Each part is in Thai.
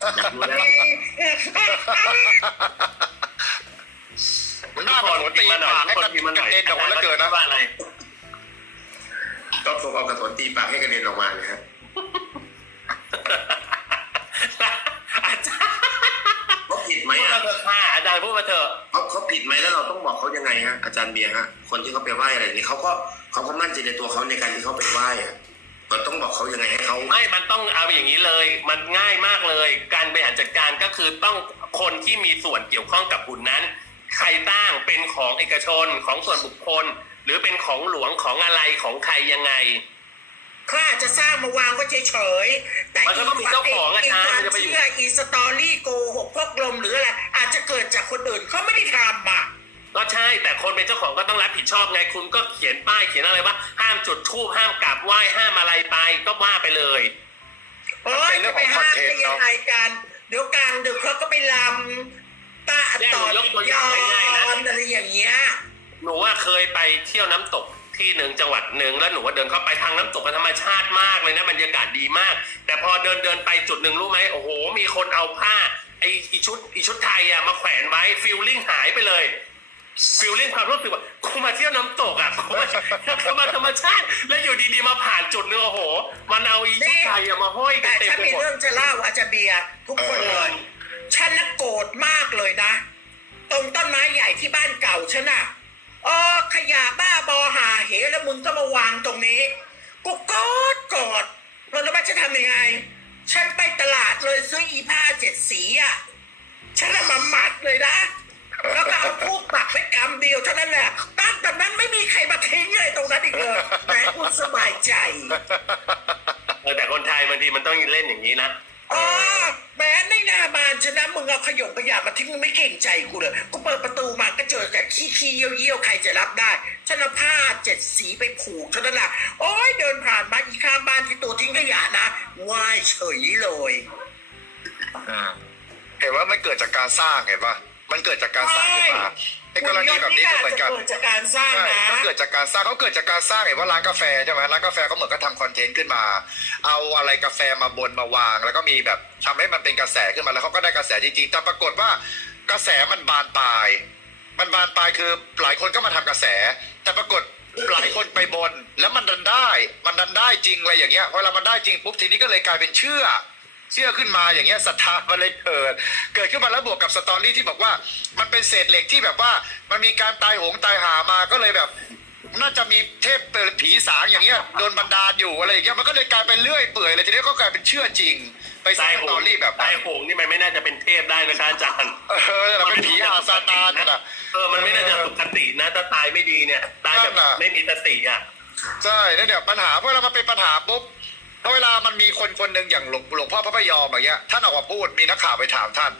อยากรู้แล้วหน้ามันหัวตีปากให้กระเด็นออกมาแล้วเกินนะว่าอะไรก็คงเอากระถนตีปากให้กระเด็นออกมาเลยครับอาจารย์เขาผิดไหมพูดอะมาเถอะค่ะอาจารย์พูดมาเถอะเขาเขาผิดไหมแล้วเราต้องบอกเขายังไงฮะอาจารย์เบียร์ฮะคนที่เขาไปไหว้อะไรนี่เขาก็เขาก็มั่นใจในตัวเขาในการที่เขาไปไหว้อะ เราต้องบอกเขายังไงให้เขาไม่ มันต้องเอาอย่างนี้เลย มันง่ายมากเลย การบริหารจัดการก็คือต้องคนที่มีส่วนเกี่ยวข้องกับบุญนั้น ใครตั้งเป็นของเอกชนของส่วนบุคคล หรือเป็นของหลวงของอะไรของใครยังไงข้าจะสร้างมาวางไว้เฉยๆแต่มันก็ต้องมีเจ้าของอะอีกนะความันมจะไปอยู่เชื่ออีสตอรี่โกหกพวกลมหรืออะไรอาจจะเกิดจากคนอื่นเขาไม่ได้ทำอะ ก็ใช่แต่คนเป็นเจ้าของก็ต้องรับผิดชอบไงคุณก็เขียนป้ายเขียนอะไรว่าห้ามจุดธูปห้ามกราบไหว้ห้ามอะไรไปก็ว่าไปเลยโอ้ยเป็นเรื่จะองไปของห้าม content ได้ยังไงกันเดี๋ยวกลางดึกเขาก็ไปลำตาเนี่ยต่อหนูยกตัวอย่างง่ายๆนะอะไรอย่างเงี้ยหนูว่าเคยไปเที่ยวน้ำตกที่หนึ่งจังหวัดหนึ่งแล้วหนูว่าเดินเข้าไปทางน้ำตกเป็นธรรมชาติมากเลยนะบรรยากาศดีมาก แต่พอเดินเดินไปจุดหนึ่งรู้ไหมโอ้โห มีคนเอาผ้าไออีชุดอีชุดไทยอะมาแขวนไว้ฟิลลิ่งหายไปเลย ฟิลลิ่งความรู้สึกว่ากูมาเที่ยวน้ำตกอะกูมากูมาธรรมชาติ แล้วอยู่ดีๆมาผ่านจุดหนึงโอ้โห มันเอาอีชุดไทยอะมาห้อยกัแต่นเต็มฉันไปมีหมดเรื่องจะเล่าอาจารย์เบียร์ทุกคนเลยฉันน่ะโกรธมากเลยนะ ตรงต้นไม้ใหญ่ที่บ้านเก่าฉันน่ะเออขยะบ้าบอหาเหแล้วมึงก็มาวางตรงนี้กูโกรธโกรธแล้วรู้ไหมฉันทำยังไง ฉันไปตลาดเลยซื้ออีผ้าเจ็ดสีอะฉันเอามามัดเลยนะ แล้วก็เอาพูกปักไว้กำเดียวเท่านั้นแหละตั้งแต่นั้นไม่มีใครมาทิ้งเลยตรงนั้นอีกเลยแหมกูสบายใจเออแต่คนไทยบางทีมันต้องเล่นอย่างนี้นะอ๋อแม้ในหน้าบ้านฉันนะมึงเอาขยงขยะมาทิ้งมึงไม่เก่งใจกูเลยกูเปิดประตูมาก็เจอแต่ขี้ขี้เยี่ยวเยี่ยวใครจะรับได้ฉันเอาผ้าเจ็ดสีไปผูกเท่านั้นแหละโอ้ยเดินผ่านมาอีกข้างบ้านที่ตัวทิ้งขยะนะว่ายเฉยเลยอืมเห็นว่ามันเกิดจากการสร้างเห็นปะ มันเกิดจากการสร้างขึ้นมาไอ้กรณีแบบนี้ก็เหมือนกันเกิดจากการสร้างใช่นะเขาเกิดจากการสร้างเขาเกิดจากการสร้างเห็นว่าร้านกาแฟใช่ไหมร้านกาแฟก็เหมือนก็ทำคอนเทนต์ขึ้นมา เอาอะไรกาแฟมาบนมาวาง แล้วก็มีแบบทำให้มันเป็นกระแสขึ้นมาแล้วเขาก็ได้กระแสจริงๆแต่ปรากฏว่ากระแสมันบานปลาย มันบานปลายคือหลายคนก็มาทำกระแส แต่ปรากฏหลายคนไปบนแล้วมันดันได้ มันดันได้จริงอะไรอย่างเงี้ยพอเวลามันได้จริงปุ๊บทีนี้ก็เลยกลายเป็นเชื่อ เชื่อขึ้นมาอย่างเงี้ยศรัทธามันเลยเกิด เกิดขึ้นมาแล้วบวกกับสตอรี่ที่บอกว่า มันเป็นเศษเหล็กที่แบบว่ามันมีการตายโหงตายหามาก็เลยแบบ น่าจะมีเทพเปิดผีสางอย่างเงี้ยโดนบันดาลอยู่อะไรอย่างเงี้ยมันก็เลยกลายเป็นเลื่อยเปื่อยเลยทีนี้ก็กลายเป็นเชื่อจริง ไปสร้างสตอรี่แบบตานั้นยโหงนี่มันไม่น่าจะเป็นเทพได้นะคะอาจารย์เออแต่เป็นผีอาซาตานน่ะเออมันไม่น่าจะสุขตินะถ้าตายไม่ดีเนี่ยตายแบบนั่นน่ะ ไม่มีสติอะ ใช่นั่นเดี๋ยวปัญหาเพราะเวลามันเป็นปัญหาปุ๊บ เพราเวลามันมีคนคนหนึ่งอย่างหลวงหลวงพ่อพระพยอมอย่างเงี้ยท่านออกมาพูดมีนักข่าวไปถามท่าน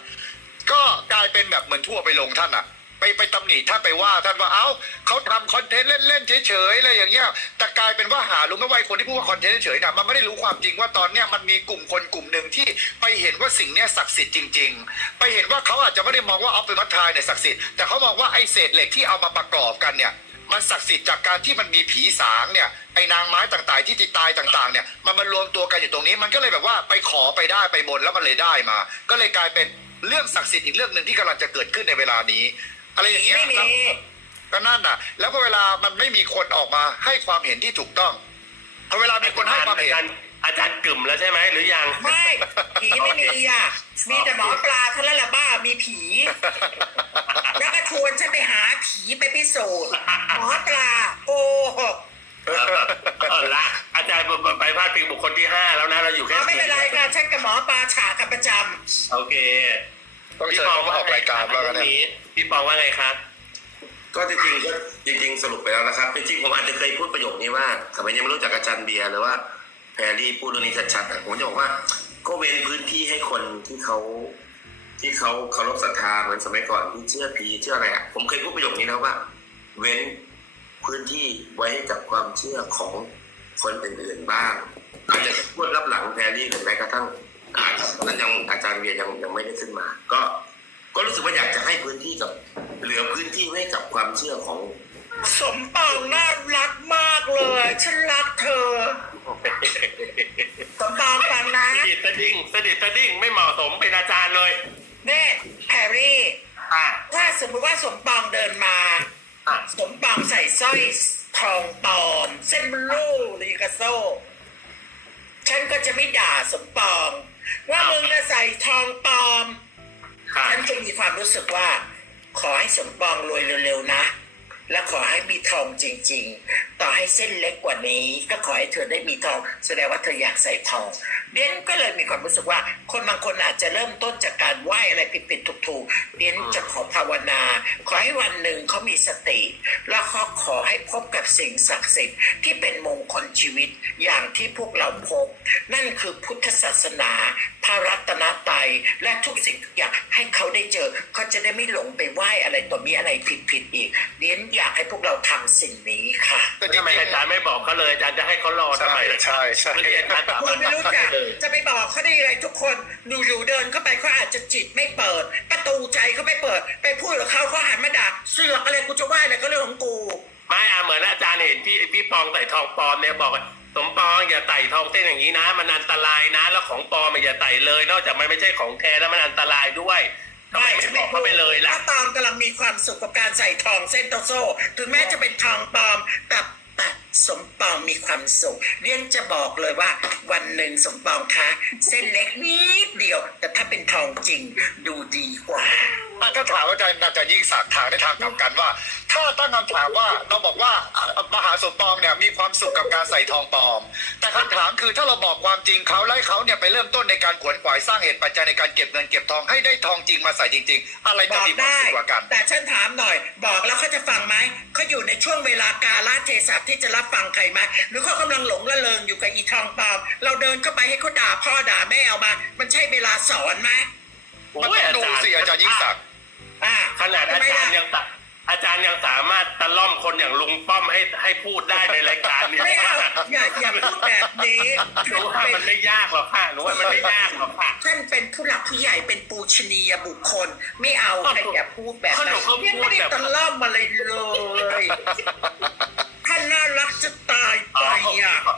ก็กลายเป็นแบบเหมือนทั่วไปลงท่านอะไปไปตำหนิท่านไปว่าท่านว่าเอ้าเขาทำคอนเทนต์เล่นๆเฉยๆอะไรอย่างเงี้ยแต่กลายเป็นว่าหารู้ไหมว่าไอ้คนที่พูดว่าคอนเทนต์เฉยๆนะมันไม่ได้รู้ความจริงว่าตอนเนี้ยมันมีกลุ่มคนกลุ่มหนึ่งที่ไปเห็นว่าสิ่งเนี้ยศักดิ์สิทธิ์จริง ๆ ไปเห็นว่าเขาอาจจะไม่ได้มองว่าเอาเป็นมัทายเนี่ยศักดิ์สิทธิ์แต่เขามองว่าไอ้เศษเหล็กที่เอามาประกอบกันเนี่ย มันศักดิ์สิทธิ์จากการที่มันมีผีสางเนี่ยไอ้นางไม้ต่างๆ ที่ติดตายต่าง ๆ เนี่ยมันมารวมตัวกันอยู่ตรงนี้ มันก็เลยแบบว่าไปขอไปได้ไปบนแล้วมันเลยได้มา ก็เลยกลายเป็นเรื่องศักดิ์สิทธิ์อีกเรื่องหนึ่งที่กำลังจะเกิดขึ้นในเวลานี้ อะไรอย่างเงี้ยไม่มีแล้วก็นั่นน่ะ แล้วพอเวลามันไม่มีคนออกมาให้ความเห็นที่ถูกต้องพอเวลามีคนให้ความเห็นอาจารย์อาจารย์กึ่มแล้วใช่ไหมหรือยังไม่ผีไม่มีอะมีแต่หมอปลาเท่านั้นแหละบ้ามีผี แล้วก็ชวนฉันไปหาผีไปพิสูจน์หมอปลาโกหกเออเออละอาจารย์ไปพาดพิงบุคคลที่ห้าแล้วนะเราอยู่แค่อ๋อไม่เป็นไรค่ะฉันกับหมอปลาฉากันประจโอเคต้องเชิญเขามาออกรายการแล้วกันเนี่ยพี่ปองว่าไงคะก็จริงๆก็จริง ๆ สรุปไปแล้วนะครับจริงๆผมอาจจะเคยพูดประโยคนี้ว่าสมัยยังไม่รู้จักอาจารย์เบียร์หรือว่าแพรรี่พูดเรื่องนี้ชัดๆอะผมจะบอกว่า ก็เว้นพื้นที่ให้คนที่เขา ที่เขาเคารพศรัทธาเหมือนสมัยก่อนที่เชื่อผีเชื่ออะไรอะผมเคยพูดประโยคนี้แล้วว่า เว้นพื้นที่ไว้ให้กับความเชื่อของคนอื่นๆบ้างอาจจะพูดรับหลังแพรรี่หรือแม้กระทั่งอาตอนนั้นยังอาจารย์เบียร์ยังยังไม่ได้ขึ้นมา ก็ก็รู้สึกว่าอยากจะให้พื้นที่กับเหลือพื้นที่ไว้กับความเชื่อของ สมปองน่ารักมากเลย ฉันรักเธอ สมปองฟังนะสดิดสดิ้งสดิดสดิ้งไม่เหมาะสมเป็นอาจารย์เลยเน่แพรรี่ อ่าถ้าสมมติว่าสมปองเดินมา อ่าสมปองใส่สร้อยทองปลอม เส้นบลูหรือกระโซ่ฉันก็จะไม่ด่าสมปอง ว่ามึงน่ะใส่ทองปลอม ค่ะฉันจะมีความรู้สึกว่า ขอให้สมปองรวยเร็วๆนะ และขอให้มีทองจริง ๆ ต่อให้เส้นเล็กกว่านี้ ก็ขอให้เธอได้มีทอง แสดงว่าเธออยากใส่ทองเดียนก็เลยมีความรู้สึกว่า คนบางคนอาจจะเริ่มต้นจากการไหว้อะไรผิดๆถูกๆเดียนจะขอภาวนา ขอให้วันหนึ่งเขามีสติ แล้วเขาขอให้พบกับสิ่งศักดิ์สิทธิ์ที่เป็นมงคลชีวิตอย่างที่พวกเราพบ นั่นคือพุทธศาสนาพระรัตนตรัยและทุกสิ่งทุกอย่างให้เขาได้เจอเขาจะได้ไม่หลงไปไหว้อะไรต่อมีอะไรผิดๆอีกเรียนอยากให้พวกเราทำสิ่งนี้ค่ะแต่จริทำไมงอาจารย์ไม่บอกเขาเลยอาจารย์จะให้เขารอๆทำไมใช่ใช่ไม่ใช่ได้อาจารย์ถามคุณไม่รู้จักเลยจะไปบอกเขาได้ยังไงทุกคนดูอยู่เดินเข้าไปเขาอาจจะจิตไม่เปิด ประตูใจเขาไม่เปิด ไปพูดกับเขาเขาหันมาด่าเสือกอะไรกูจะไหว้อะไรก็เรื่องของกู ไม่อะเหมือนอาจารย์เห็นพี่พี่ปองใส่ทองปลอมเนี่ยบอกว่าสมปองอย่าไต่ทองเส้นอย่างนี้นะ มันอันตรายนะ แล้วของปลอมมันอย่าไต่เลย นอกจากมันไม่ใช่ของแท้แล้วมันอันตรายด้วย ไม่ฉันไม่บอกเขาไปเลยล่ะ ถ้าตองกำลังมีความสุขกับการใส่ทองเส้นโตโซ่ ถึงแม้จะเป็นทองปลอม แต่แต่สมปองมีความสุขเรียนจะบอกเลยว่า วันหนึ่งสมปองคะ เส้นเล็กนิดเดียว แต่ถ้าเป็นทองจริงดูดีกว่า อะถ้าถามอาจารย์อาจารย์ยิ่งศักดิ์ถามในทางกลับกันว่า ถ้าตั้งคำถามว่าเราบอกว่ามหาสมปองเนี่ยมีความสุขกับการใส่ทองปลอม แต่คำถามคือถ้าเราบอกความจริงเขาแล้วให้เขาเนี่ยไปเริ่มต้นในการขวนขวายสร้างเหตุปัจจัยในการเก็บเงินเก็บทองให้ได้ทองจริงมาใส่จริง ๆ อะไรบจะอกมีความได้ สุขกว่ากัน แต่ฉันถามหน่อย บอกแล้วเขาจะฟังไหมเขาอยู่ในช่วงเวลากาลเทศะที่จะรับฟังใครไหมหรือเขากำลังหลงละเลงอยู่กับอีทองปลอมเราเดินเข้าไปให้เขาด่าพ่อด่าแม่เอามา มันใช่เวลาสอนไหมมันต้องดูสิอาจารย์ยิ่งศักดิ์ อ่าขนาดอาจารย์ยังตะอาจารย์ยังสามารถตะล่อมคนอย่างลุงป้อมให้ให้พูดได้ในรายการนี้ไม่เอาอย่าอย่าพูดแบบนี้หนูว่ามันไม่ยากหรอกค่ะหนูว่ามันไม่ยากหรอกค่ะท่านเป็นผู้หลักผู้ใหญ่เป็นปูชนียบุคคล ไม่เอาใครอย่าพูดแบบเขาหนูนั้นเขาเนี่ยพูไม่ดได้แบบตะล่อมอะไรเลยท่านน่ารักจะตายไปอะขอขอ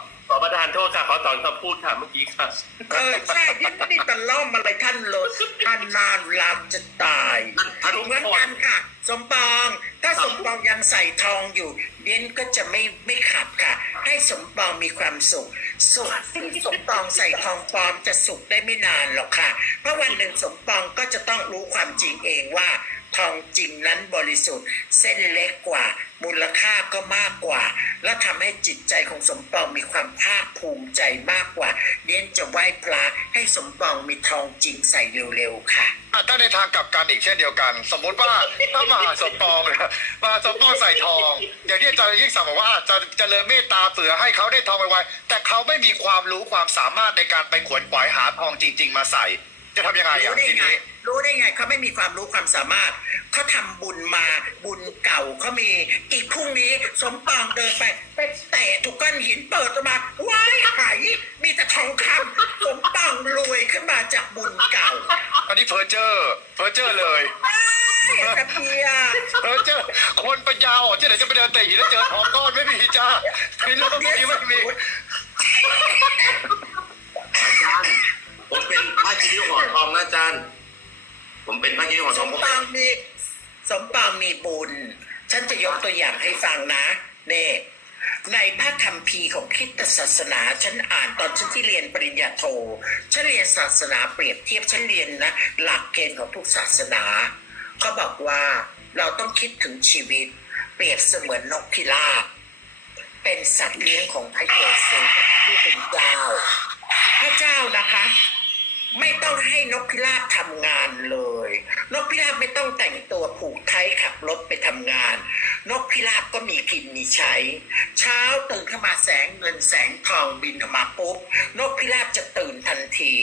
ประทานโทษค่ะขอถอนคำพูดค่ะเมื่อกี้ค่ะ เออใช่ที่ไม่ได้ตะล่อมอะไรท่านเลยท่านน่ารักจะตายท่านเหมือนกันค่ะ สมปอง ถ้าสมปองยังใส่ทองอยู่เดียนก็จะไม่ไม่ขับค่ะ ให้สมปองมีความสุข สุขซึ่งสมปองใส่ทองปลอมจะสุขได้ไม่นานหรอกค่ะ เพราะวันหนึ่งสมปองก็จะต้องรู้ความจริงเองว่า ทองจริงนั้นบริสุทธิ์เส้นเล็กกว่า มูลค่าก็มากกว่า และทำให้จิตใจของสมปองมีความภาคภูมิใจมากกว่าเดียนจะไหว้พระให้สมปองมีทองจริงใส่เร็วๆค่ะอะถ้าในทางกลับกันอีกเช่นเดียวกัน สมมุติว่าถ้ามหาสมปองเนี่ยมหาสมปองใส่ทอง อย่างที่อาจารย์ยิ่งสั่งบอกว่าจะจะเจริญเมตตาเผื่อให้เขาได้ทองไวๆแต่เขาไม่มีความรู้ความสามารถในการไปขวนขวายหาทองจริง ๆ มาใส่ จะทำยังไงอะรู้ได้ทีไงนี้ รู้ได้ไงเขาไม่มีความรู้ความสามารถเขาทำบุญมาบุญเก่าเขามี อีกพรุ่งนี้สมปองเดินไปไปแตะทุกก้อนหินเปิดออกมาว้ายหายมีแต่ทองคำสมปองรวยขึ้นมาจากบุญเก่าอันนี้เพอร์เจอร์เพอร์เจอร์เลยว้ายกระเพียเพอร์เจอร์คนปัญญาอ่อนที่ไหนจะไปเดินเตะหินแล้วเจอทองก้อนไม่มีจ้าในโลกนี้ไม่มีอาจารย์ผมเป็นพระกิริห่อทองนะอาจารย์ ผมเป็นพระกิริห่อสทองมมปองมีสมปองมีบุญ ฉันจะยกตัวอย่างให้ฟังนะเน่ในพระคัมภีของคริสตศาสนา ฉันอ่านตอนฉันที่เรียนปริญญาโทฉันเรียนศาสนาเปรียบเทียบฉันเรียนนะ หลักเกณฑ์ของทุกศาสนาเขาบอกว่าเราต้องคิดถึงชีวิต เปรียบเสมือนนกพิราบเป็นสัตว์เลี้ยงของพระเยซูที่เป็นเจ้า พระเจ้านะคะ ไม่ต้องให้นกพิราบทำงานเลย นกพิราบไม่ต้องแต่งตัวผูกไทยขับรถไปทำงาน นกพิราบก็มีกินมีใช้ เช้าตื่นขึ้นมาแสงเงินแสงทองบินออกมาปุ๊บนกพิราบจะตื่นทันที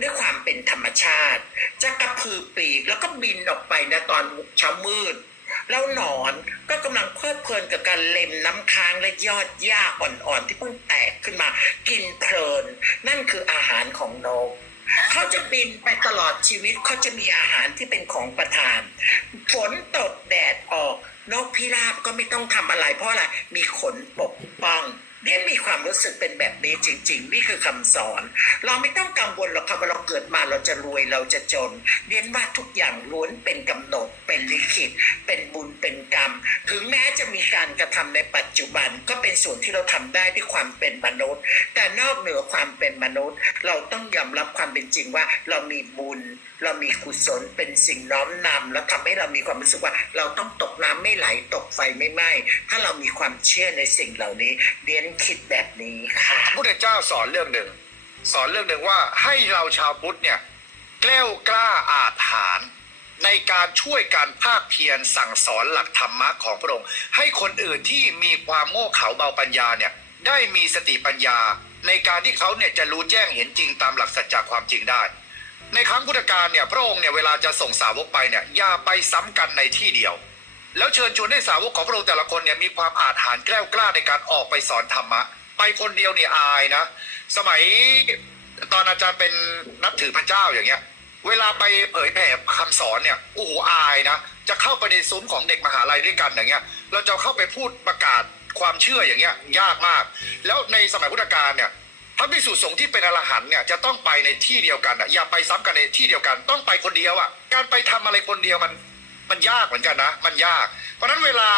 ด้วยความเป็นธรรมชาติ จะกระพือปีกแล้วก็บินออกไปนะตอนเช้ามืดแล้วหนอนก็กำลังเพลิดเพลินกับการเล็มน้ำค้างและยอดหญ้าอ่อนๆที่เพิ่งแตกขึ้นมา กินเพลิน นั่นคืออาหารของนก เขาจะบินไปตลอดชีวิตเขาจะมีอาหารที่เป็นของประทาน ฝนตกแดดออกนกพิราบก็ไม่ต้องทำอะไร เพราะอะไรมีขนปกป้อง รู้สึกเป็นแบบนี้จริง ๆ นี่คือคำสอน เราไม่ต้องกังวลหรอกครับว่าเราเกิดมาเราจะรวยเราจะจนเรียนว่าทุกอย่างล้วนเป็นกำหนด เป็นลิขิต เป็นบุญเป็นกรรม ถึงแม้จะมีการกระทำในปัจจุบันก็เป็นส่วนที่เราทำได้ด้วยความเป็นมนุษย์ แต่นอกเหนือความเป็นมนุษย์ เราต้องยอมรับความเป็นจริงว่าเรามีบุญ เรามีกุศลเป็นสิ่งน้อมนำแล้วทำให้เรามีความรู้สึกว่า เราต้องตกน้ำไม่ไหลตกไฟไม่ไหม้ถ้าเรามีความเชื่อในสิ่งเหล่านี้เรียนคิดแบบนี้ค่ะพระพุทธเจ้าสอนเรื่องหนึ่ง สอนเรื่องหนึ่งว่าให้เราชาวพุทธเนี่ยกล้วกล้าอาจหารในการช่วยการภาคเพียรสั่งสอนหลักธรรมะของพระองค์ ให้คนอื่นที่มีความโง่เขลาเบาปัญญาเนี่ยได้มีสติปัญญา ในการที่เขาเนี่ยจะรู้แจ้งเห็นจริงตามหลักสัจจะความจริงได้ ในครั้งพุทธกาลเนี่ยพระองค์เนี่ยเวลาจะส่งสาวกไปเนี่ยอย่าไปซ้ำกันในที่เดียว แล้วเชิญชวนให้สาวกของพระองค์แต่ละคนเนี่ยมีความอาจหาญแกล้วกล้าในการออกไปสอนธรรมะ ไปคนเดียวเนี่ยอายนะ สมัยตอนอาจารย์เป็นนับถือพระเจ้าอย่างเงี้ย เวลาไปเผยแผ่คำสอนเนี่ยโอ้โหอายนะ จะเข้าไปในซุ้มของเด็กมหาลัยด้วยกันอย่างเงี้ย เราจะเข้าไปพูดประกาศความเชื่ออย่างเงี้ยยากมาก แล้วในสมัยพุทธกาลเนี่ย พระภิกษุสงฆ์ที่เป็นอรหันต์เนี่ยจะต้องไปในที่เดียวกันอะอย่าไปซ้ำกันในที่เดียวกัน ต้องไปคนเดียวอะการไปทำอะไรคนเดียวมันมันยากเหมือนกันนะ มันยาก เพราะฉะนั้นเวลา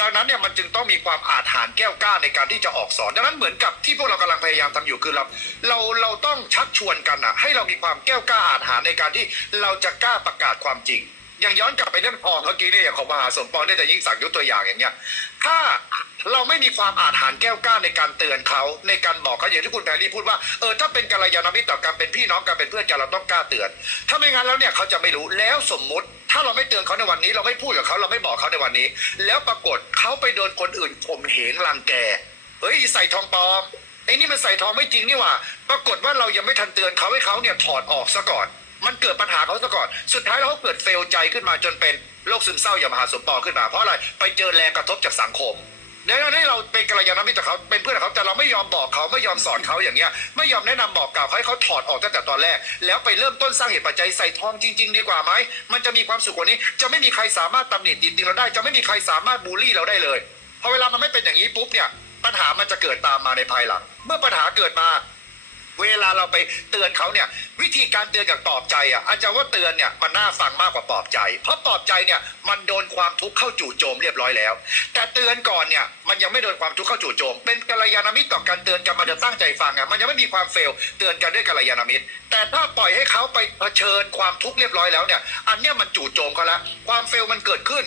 ดังนั้นเนี่ยมันจึงต้องมีความอาถรรพ์แก้วกล้าในการที่จะออกสอน ดังนั้นเหมือนกับที่พวกเรากำลังพยายามทำอยู่คือเราเราเราต้องชักชวนกันอะให้เรามีความแก้วกล้าอาถรรพ์ในการที่เราจะกล้าประกาศความจริง ย่างย้อนกลับไปเรื่องพองเมื่อกี้เนี่ยอย่างของมหาสมปองเนี่ยจะยิ่งสั่งยกตัวอย่างอย่างเงี้ย ถ้าเราไม่มีความอาถรรพ์แก้วกล้าในการเตือนเขาในการบอกเขาอย่างที่คุณแพรรี่พูดว่าเออถ้าเป็นกัลยาณมิตรต่อกันเป็นพี่น้องกันเป็นเพื่อนกันเราต้องกล้าเตือน ถ้าไม่งั้นแล้วเนี่ยเขาจะไม่รู้แล้วสมมุติ ถ้าเราไม่เตือนเขาในวันนี้ เราไม่พูดกับเขาเราไม่บอกเขาในวันนี้ แล้วปรากฏเขาไปโดนคนอื่นข่มเหงรังแกเฮ้ยใส่ทองปลอมไอ้นี่มันใส่ทองไม่จริงนี่หว่า ปรากฏว่าเรายังไม่ทันเตือนเขาให้เขาเนี่ยถอดออกซะก่อน มันเกิดปัญหาเขาซะก่อน สุดท้ายแล้วเขาเกิดเฟลใจขึ้นมาจนเป็นโรคซึมเศร้าอย่างมหาสมปองขึ้นมา เพราะอะไร ไปเจอแรงกระทบจากสังคมดังนั้นให้เราเป็นกัลยาณมิตรกับเขาเป็นเพื่อนเขาแต่เราไม่ยอมบอกเขาไม่ยอมสอนเขาอย่างเงี้ย ไม่ยอมแนะนำบอกกล่าวให้เขาถอดออกตั้งแต่ตอนแรก แล้วไปเริ่มต้นสร้างเหตุปัจจัยใส่ทองจริง ๆ ดีกว่าไหมมันจะมีความสุขกว่านี้ จะไม่มีใครสามารถตำหนิติติงเราได้ จะไม่มีใครสามารถบูลลี่เราได้เลยพอเวลามันไม่เป็นอย่างนี้ปุ๊บเนี่ยปัญหามันจะเกิดตามมาในภายหลัง เมื่อปัญหาเกิดมา เวลาเราไปเตือนเขาเนี่ย วิธีการเตือนกับปลอบใจอะอาจารย์ว่าเตือนเนี่ยมันน่าฟังมากกว่าปลอบใจ เพราะปลอบใจเนี่ยมันโดนความทุกข์เข้าจู่โจมเรียบร้อยแล้ว แต่เตือนก่อนเนี่ยมันยังไม่โดนความทุกข์เข้าจู่โจม เป็นกัลยาณมิตรต่อการเตือนกันมันจะตั้งใจฟังอะมันยังไม่มีความเฟลเตือนกันด้วยกัลยาณมิตร แต่ถ้าปล่อยให้เขาไปเผชิญความทุกข์เรียบร้อยแล้วเนี่ยอันเนี้ยมันจู่โจมเขาล้วความเฟลมันเกิดขึ้น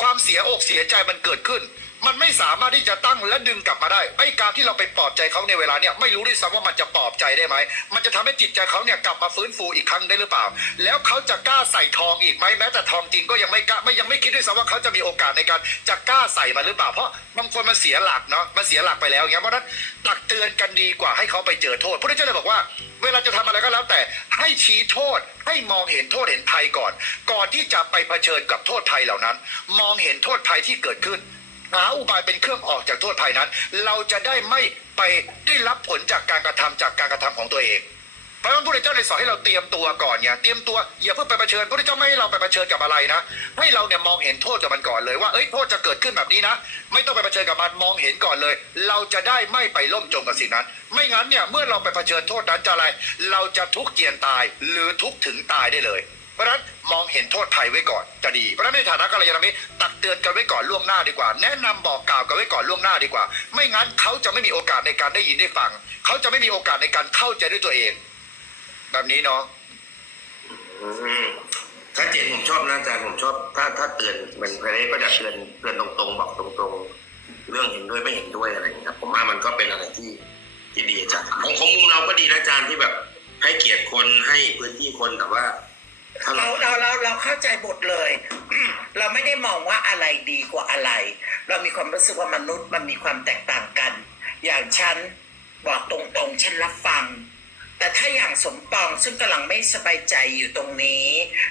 ความเสียอกเสียใจมันเกิดขึ้น มันไม่สามารถที่จะตั้งและดึงกลับมาได้ไอ้การที่เราไปปลอบใจเขาในเวลาเนี่ยไม่รู้ด้วยซ้ำว่ามันจะปลอบใจได้ไหม มันจะทำให้จิตใจเขาเนี่ยกลับมาฟื้นฟูอีกครั้งได้หรือเปล่า แล้วเขาจะกล้าใส่ทองอีกไหมแม้แต่ทองจริงก็ยังไม่กล้าไม่ยังไม่คิดด้วยซ้ำว่าเขาจะมีโอกาสในการจะกล้าใส่มันหรือเปล่าเพราะบางคนมันเสียหลักเนาะมันเสียหลักไปแล้วอย่างเงี้ยเพราะนั้นตักเตือนกันดีกว่าให้เขาไปเจอโทษพระเจ้าเลยบอกว่า เวลาจะทำอะไรก็แล้วแต่ให้ชี้โทษให้มองเห็นโทษเห็นภัยก่อน ก่อนที่จะไปเผชิญกับโทษภัยเหล่านั้น มองเห็นโทษภัยที่เกิดขึ้น หาอุบายเป็นเครื่องออกจากโทษภัยนั้น เราจะได้ไม่ไปได้รับผลจากการกระทำจากการกระทำของตัวเองพราะฉะนั้นพระพุทธเจ้าเลยสอนให้เราเตรียมตัวก่อนเนี่ยเตรียมตัวอย่าเพิ่งไปเผชิญพระพุทธเจ้าไม่ให้เราไปเผชิญกับอะไรนะ ให้เราเนี่ยมองเห็นโทษกับมันก่อนเลยว่าเอ้ยโทษจะเกิดขึ้นแบบนี้นะ ไม่ต้องไปเผชิญกับมันมองเห็นก่อนเลย เราจะได้ไม่ไปล่มจมกับสิ่งนั้น ไม่งั้นเนี่ยเมื่อเราไปเผชิญโทษนั้นจะอะไร เราจะทุกข์เจียนตายหรือทุกข์ถึงตายได้เลย เพราะฉะนั้นมองเห็นโทษภัยไว้ก่อนจะดี เพราะฉะนั้นในฐานะกัลยาณมิตรตักเตือนกันไว้ก่อนล่วงหน้าดีกว่า แนะนำบอกกล่าวกันไว้ก่อนล่วงหน้าดีกว่า ไม่งั้นเขาจะไม่มีโอกาสในการได้ยินได้ฟัง เขาจะไม่มีโอกาสในการเข้าใจด้วยตัวเอง แบบนี้เนาะอืมถ้าเจนผมชอบนะอาจารย์ผมชอบ ถ้าถ้าเตือนเหมือนเพลก็จะเตือนเตือนตรงๆ บอกตรงๆ เรื่องเห็นด้วยไม่เห็นด้วยอะไรอย่างเงี้ยครับผมว่ามันก็เป็นอะไรที่ที่ดีอาจารย์ของของมุมเราก็ดีนะอาจารย์ที่แบบ ให้เกียรติคนให้พื้นที่คนแต่ว่าถ้า เราเราเราเราเข้าใจหมดเลย เราไม่ได้มองว่าอะไรดีกว่าอะไร เรามีความรู้สึกว่ามนุษย์มันมีความแตกต่างกัน อย่างฉันบอกตรงๆฉันรับฟัง แต่ถ้าอย่างสมปองซึ่งกำลังไม่สบายใจอยู่ตรงนี้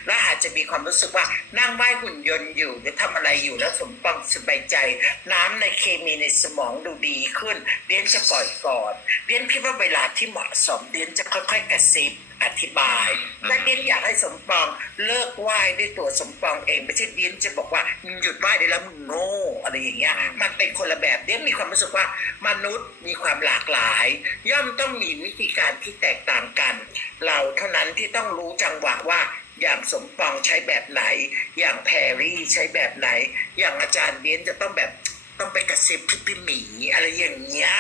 และอาจจะมีความรู้สึกว่านั่งไหว้หุ่นยนต์อยู่หรือทำอะไรอยู่แล้วสมปองสบายใจ น้ำในเคมีในสมองดูดีขึ้นเรียนจะปล่อยก่อนเรียนคิดว่าเวลาที่เหมาะสมเรียนจะค่อยๆกระซิบ อธิบายและเดียนอยากให้สมปองเลิกไหว้ด้วยตัวสมปองเองไม่ใช่เดียนจะบอกว่ามึงหยุดไหว้ได้แล้วมึงโง่อะไรอย่างเงี้ยมันเป็นคนละแบบเดียนมีความรู้สึกว่ามนุษย์มีความหลากหลาย ย่อมต้องมีวิธีการที่แตกต่างกัน เราเท่านั้นที่ต้องรู้จังหวะว่าอย่างสมปองใช้แบบไหน อย่างแพรรี่ใช้แบบไหน อย่างอาจารย์เดียนจะต้องแบบต้องไปกระซิบพี่พี่หมีอะไรอย่างเงี้ย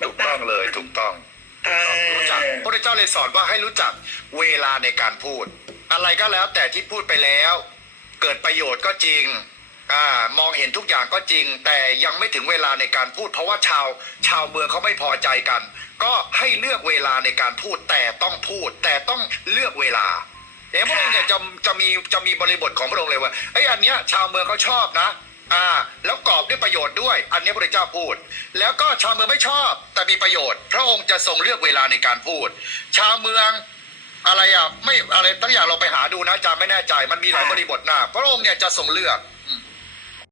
มันถูกต้องเลยถูกต้องเออ รู้จักพระเจ้าเลยสอนว่าให้รู้จักเวลาในการพูด อะไรก็แล้วแต่ที่พูดไปแล้ว เกิดประโยชน์ก็จริงอ่ามองเห็นทุกอย่างก็จริง แต่ยังไม่ถึงเวลาในการพูด เพราะว่าชาวชาวเมืองเขาไม่พอใจกัน ก็ให้เลือกเวลาในการพูดแต่ต้องพูด แต่ต้องเลือกเวลาเดี๋ยวพระองค์เนี่ยจะจะมีจะมีบริบทของพระองค์เลยว่าไอ้อันเนี้ยชาวเมืองเขาชอบนะ อ่าแล้วกรอบด้วยประโยชน์ด้วย อันนี้พระเจ้าพูด แล้วก็ชาวเมืองไม่ชอบ แต่มีประโยชน์ พระองค์จะทรงเลือกเวลาในการพูด ชาวเมืองอะไรอะไม่อะไรตั้งอย่างเราไปหาดูนะจาไม่แน่ใจมันมีหลายบริบทนะพระองค์เนี่ยจะทรงเลือก